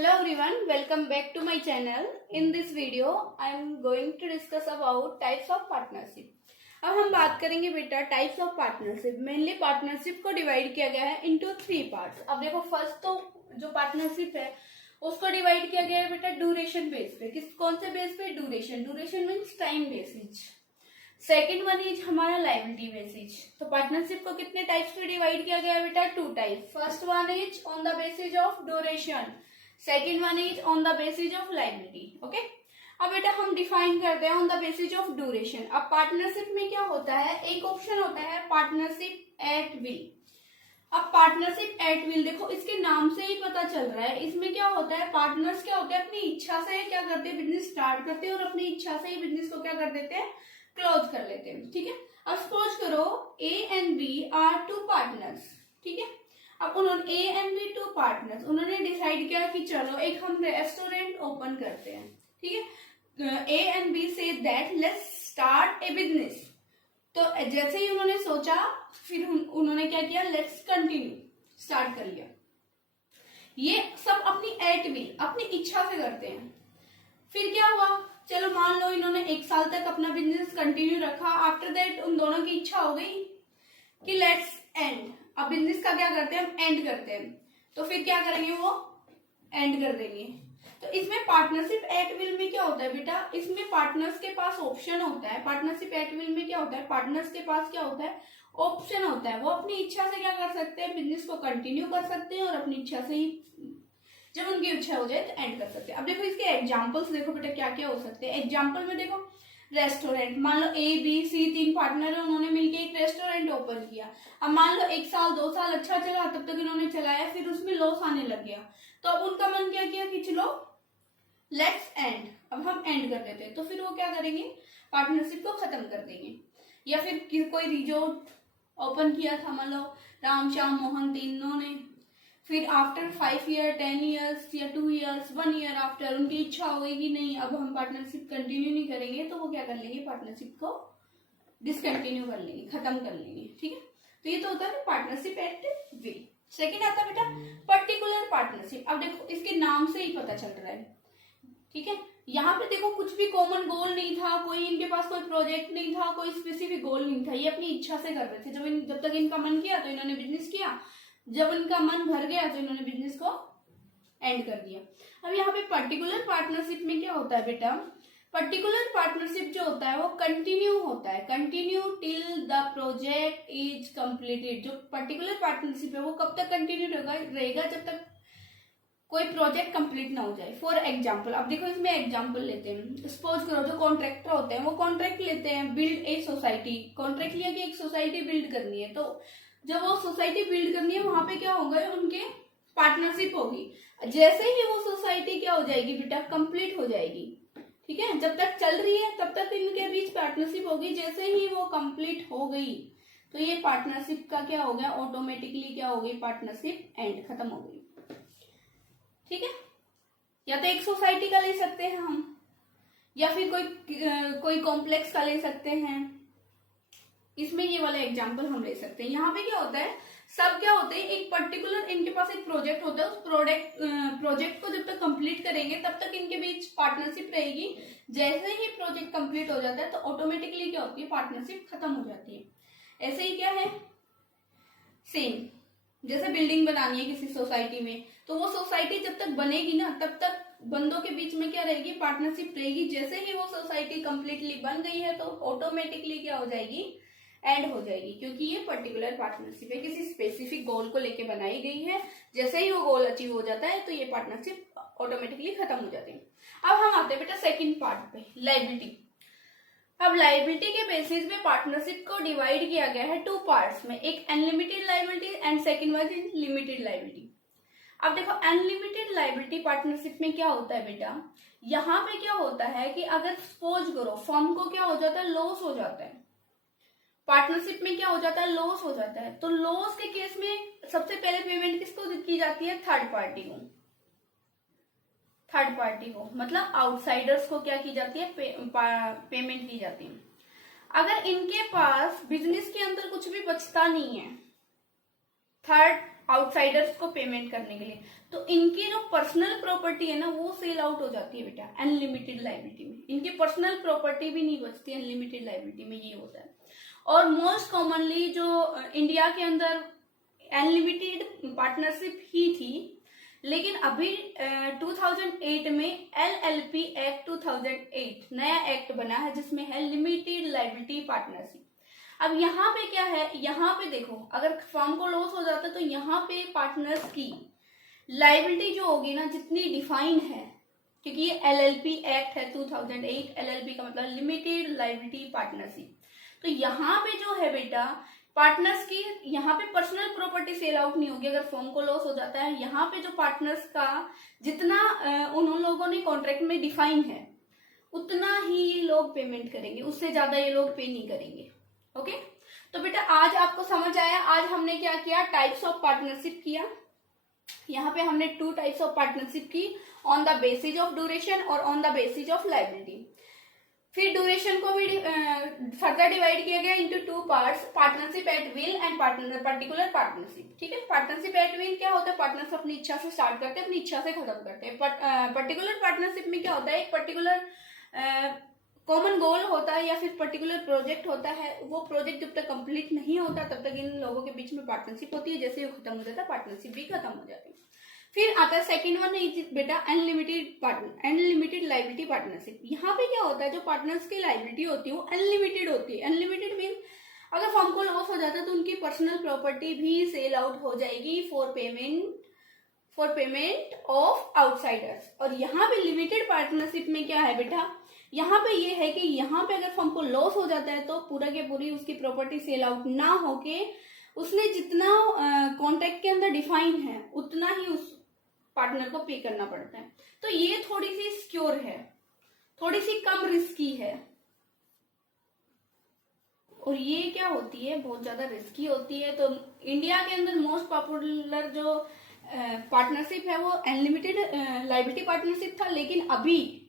Hello everyone, welcome back to my channel. In this video, I am going to discuss about types of partnership. अब हम बात करेंगे बेटा types of partnership. Mainly partnership को divide किया गया है इनटू 3 पार्ट्स। अब देखो फर्स्ट तो जो पार्टनरशिप है उसको डिवाइड किया गया है बेटा ड्यूरेशन बेस पे। कौन से बेस पे? Duration means time basis. Second one is हमारा लायबिलिटी बेसिस। तो पार्टनरशिप को कितने टाइप्स पे डिवाइड किया गया है बेटा? 2 type. First one is on the basis of duration, second one is on the basis of liability. Okay, अब बेटा हम डिफाइन करते हैं on the basis of duration. अब पार्टनरशिप में क्या होता है, एक ऑप्शन होता है पार्टनरशिप एट विल। अब पार्टनरशिप एट विल देखो इसके नाम से ही पता चल रहा है, इसमें क्या होता है, पार्टनर्स क्या होते हैं अपनी इच्छा से क्या करते हैं, बिजनेस स्टार्ट करते हैं और अपनी इच्छा से ही बिजनेस को क्या कर देते हैं, क्लोज कर लेते हैं। ठीक है, अब सपोज करो A and B are 2 partners. ठीक है, अब उन्होंने ए एंड बी 2 पार्टनर्स उन्होंने डिसाइड किया कि चलो एक हम रेस्टोरेंट ओपन करते हैं। ठीक है, ए एंड बी से that let's start a business. तो जैसे ही उन्होंने सोचा फिर उन्होंने क्या किया, लेट्स कंटिन्यू स्टार्ट कर लिया। ये सब अपनी एट विल अपनी इच्छा से करते हैं। फिर क्या हुआ, चलो मान लो इन्होंने 1 साल तक अपना बिजनेस कंटिन्यू रखा। आफ्टर दैट उन दोनों की इच्छा हो गई कि लेट्स एंड, अब बिजनेस का क्या करते हैं, हम एंड करते हैं। तो फिर क्या करेंगे, वो एंड कर देंगे। तो इसमें पार्टनरशिप एट विल में क्या होता है बेटा, इसमें पार्टनर्स के पास ऑप्शन होता है। पार्टनरशिप एट विल में क्या होता है, पार्टनर्स के पास क्या होता है, ऑप्शन होता है। वो अपनी इच्छा से क्या कर सकते हैं, बिजनेस को कंटिन्यू कर सकते हैं और अपनी इच्छा से ही जब उनकी इच्छा हो जाए तो एंड कर सकते हैं। अब देखो इसके एग्जाम्पल्स देखो बेटा क्या क्या हो सकते हैं। एग्जाम्पल में देखो रेस्टोरेंट, मान लो ए बी सी 3 पार्टनर है, उन्होंने मिलकर एक रेस्टोरेंट ओपन किया। अब मान लो 1 साल 2 साल अच्छा चला, तब तक इन्होंने चलाया, फिर उसमें लॉस आने लग गया। तो अब उनका मन क्या किया कि चलो लेट्स एंड, अब हम एंड कर देते हैं। तो फिर वो क्या करेंगे, पार्टनरशिप को खत्म कर देंगे। या फिर कोई रिजोर्ट ओपन किया था, मान लो राम श्याम मोहन तीनों ने, फिर आफ्टर 5 ईयर 10 ईयर्स या 2 ईयर्स 1 ईयर आफ्टर उनकी इच्छा हो गई कि नहीं अब हम पार्टनरशिप कंटिन्यू नहीं करेंगे, तो वो क्या कर लेंगे, पार्टनरशिप को डिसकंटिन्यू कर लेंगे, खत्म कर लेंगे। ठीक है, तो ये तो होता है पार्टनरशिप एट विल। सेकेंड आता है बेटा पर्टिकुलर पार्टनरशिप। अब देखो इसके नाम से ही पता चल रहा है। ठीक है, यहाँ पे देखो कुछ भी कॉमन गोल नहीं था, कोई इनके पास कोई प्रोजेक्ट नहीं था, कोई स्पेसिफिक गोल नहीं था, ये अपनी इच्छा से कर रहे थे। जब तक इनका मन किया तो इन्होंने बिजनेस किया, जब इनका मन भर गया तो इन्होंने बिजनेस को एंड कर दिया। अब यहाँ पे पर्टिकुलर पार्टनरशिप में क्या होता है बेटा, पर्टिकुलर पार्टनरशिप जो होता है वो कंटिन्यू होता है, continue till the project is completed. जो पर्टिकुलर पार्टनरशिप है वो कब तक कंटिन्यू रहेगा, जब तक कोई प्रोजेक्ट कंप्लीट ना हो जाए। फॉर एग्जाम्पल, अब देखो इसमें एग्जाम्पल लेते हैं। सपोज करो जो कॉन्ट्रैक्टर होते हैं वो कॉन्ट्रैक्ट लेते हैं, बिल्ड ए सोसाइटी। कॉन्ट्रैक्ट लिया कि एक सोसाइटी बिल्ड करनी है, तो जब वो सोसाइटी बिल्ड करनी है वहां पे क्या होगा, उनके पार्टनरशिप होगी। जैसे ही वो सोसाइटी क्या हो जाएगी बेटा, कंप्लीट हो जाएगी। ठीक है, जब तक चल रही है तब तक इनके बीच पार्टनरशिप होगी। जैसे ही वो कंप्लीट हो गई तो ये पार्टनरशिप का क्या हो गया, ऑटोमेटिकली क्या हो गई, पार्टनरशिप एंड, खत्म हो गई। ठीक है, या तो एक सोसाइटी का ले सकते हैं हम, या फिर कोई कॉम्प्लेक्स का ले सकते हैं। इसमें ये वाला एग्जांपल हम ले सकते हैं। यहाँ पे क्या होता है, सब क्या होते हैं, एक पर्टिकुलर इनके पास एक प्रोजेक्ट होता है, उस प्रोजेक्ट को जब तक कंप्लीट करेंगे तब तक इनके बीच पार्टनरशिप रहेगी। जैसे ही प्रोजेक्ट कंप्लीट हो जाता है तो ऑटोमेटिकली क्या होती है, पार्टनरशिप खत्म हो जाती है। ऐसे ही क्या है, सेम जैसे बिल्डिंग बनानी है किसी सोसाइटी में, तो वो सोसाइटी जब तक बनेगी ना तब तक बंदों के बीच में क्या रहेगी, पार्टनरशिप रहेगी। जैसे ही वो सोसाइटी कंप्लीटली बन गई है तो ऑटोमेटिकली क्या हो जाएगी, एंड हो जाएगी, क्योंकि ये पर्टिकुलर पार्टनरशिप है, किसी स्पेसिफिक गोल को लेके बनाई गई है। जैसे ही वो गोल अचीव हो जाता है तो ये पार्टनरशिप ऑटोमेटिकली खत्म हो जाती है। अब हम आते हैं बेटा सेकेंड पार्ट पे, लायबिलिटी। अब लायबिलिटी के बेसिस पे पार्टनरशिप को डिवाइड किया गया है 2 पार्ट्स में, एक unlimited liability and second one is limited liability. अब देखो अनलिमिटेड लायबिलिटी पार्टनरशिप में क्या होता है बेटा, यहाँ पे क्या होता है कि अगर सपोज करो फर्म को क्या हो जाता है, लॉस हो जाता है, पार्टनरशिप में क्या हो जाता है, लॉस हो जाता है। तो लॉस के केस में सबसे पहले पेमेंट किसको की जाती है, थर्ड पार्टी को। थर्ड पार्टी को मतलब आउटसाइडर्स को क्या की जाती है, पेमेंट की जाती है। अगर इनके पास बिजनेस के अंदर कुछ भी बचता नहीं है, थर्ड आउटसाइडर्स को पेमेंट करने के लिए। तो इनकी जो पर्सनल प्रॉपर्टी है ना वो सेल आउट हो जाती है बेटा अनलिमिटेड लायबिलिटी में। इनकी पर्सनल प्रॉपर्टी भी नहीं बचती अनलिमिटेड लायबिलिटी में, ये होता है। और मोस्ट कॉमनली जो इंडिया के अंदर अनलिमिटेड पार्टनरशिप ही थी, लेकिन अभी 2008 में LLP एक्ट 2008 नया एक्ट बना है जिसमें है लिमिटेड लायबिलिटी पार्टनरशिप। अब यहाँ पे क्या है, यहाँ पे देखो अगर फर्म को लॉस हो जाता है तो यहाँ पे पार्टनर्स की लायबिलिटी जो होगी ना जितनी डिफाइन है, क्योंकि ये LLP एक्ट है 2008, LLP का मतलब लिमिटेड लायबिलिटी पार्टनरशिप। तो यहाँ पे जो है बेटा पार्टनर्स की यहाँ पे पर्सनल प्रॉपर्टी सेल आउट नहीं होगी अगर फर्म को लॉस हो जाता है। यहाँ पे जो पार्टनर्स का जितना उन लोगों ने कॉन्ट्रैक्ट में डिफाइन है उतना ही लोग पेमेंट करेंगे, उससे ज्यादा ये लोग पे नहीं करेंगे। ओके, तो बेटा आज आपको समझ आया। आज हमने क्या किया, टाइप्स ऑफ पार्टनरशिप किया। यहाँ पे हमने 2 टाइप्स ऑफ पार्टनरशिप की, on the basis of duration और on the basis of liability. फिर ड्यूरेशन को भी फर्दर डिवाइड किया गया into 2 parts, partnership at will and particular partnership. ठीक है, पार्टनरशिप एट विल क्या होता है, पार्टनर्स अपनी इच्छा से स्टार्ट करते हैं, अपनी इच्छा से खत्म करते हैं। पर्टिकुलर पार्टनरशिप में क्या होता है, एक पर्टिकुलर कॉमन गोल होता है या फिर पर्टिकुलर प्रोजेक्ट होता है, वो प्रोजेक्ट जब तक कंप्लीट नहीं होता तब तक इन लोगों के बीच में पार्टनरशिप होती है, जैसे वो खत्म हो जाता है पार्टनरशिप भी खत्म हो जाती है। फिर आता है सेकंड वन बेटा अनलिमिटेड लायबिलिटी पार्टनरशिप। यहाँ पे क्या होता है, जो पार्टनर्स की लायबिलिटी होती है वो अनलिमिटेड होती है। अनलिमिटेड मीन अगर फर्म को लॉस हो जाता है तो उनकी पर्सनल प्रॉपर्टी भी सेल आउट हो जाएगी फॉर पेमेंट ऑफ आउटसाइडर्स। और यहाँ पे लिमिटेड पार्टनरशिप में क्या है बेटा, यहाँ पे ये है कि यहाँ पे अगर फर्म को लॉस हो जाता है तो पूरा के पूरी उसकी प्रॉपर्टी सेल आउट ना होके उसने जितना कॉन्ट्रैक्ट के अंदर डिफाइन है उतना ही उस पार्टनर को पे करना पड़ता है। तो ये थोड़ी सी सिक्योर है, थोड़ी सी कम रिस्की है। और ये क्या होती है, बहुत ज्यादा रिस्की होती है। तो इंडिया के अंदर मोस्ट पॉपुलर जो पार्टनरशिप है वो अनलिमिटेड लायबिलिटी पार्टनरशिप था, लेकिन अभी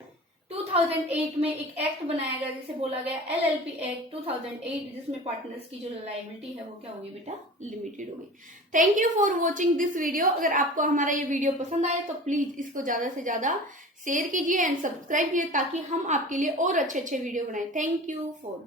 2008 में एक एक्ट बनाया गया जिसे बोला गया LLP एक्ट 2008, जिसमें पार्टनर्स की जो लायबिलिटी है वो क्या होगी बेटा, लिमिटेड होगी। Thank you for watching this video. अगर आपको हमारा ये वीडियो पसंद आया तो प्लीज इसको ज्यादा से ज्यादा शेयर कीजिए एंड सब्सक्राइब कीजिए ताकि हम आपके लिए और अच्छे अच्छे वीडियो बनाए। Thank you for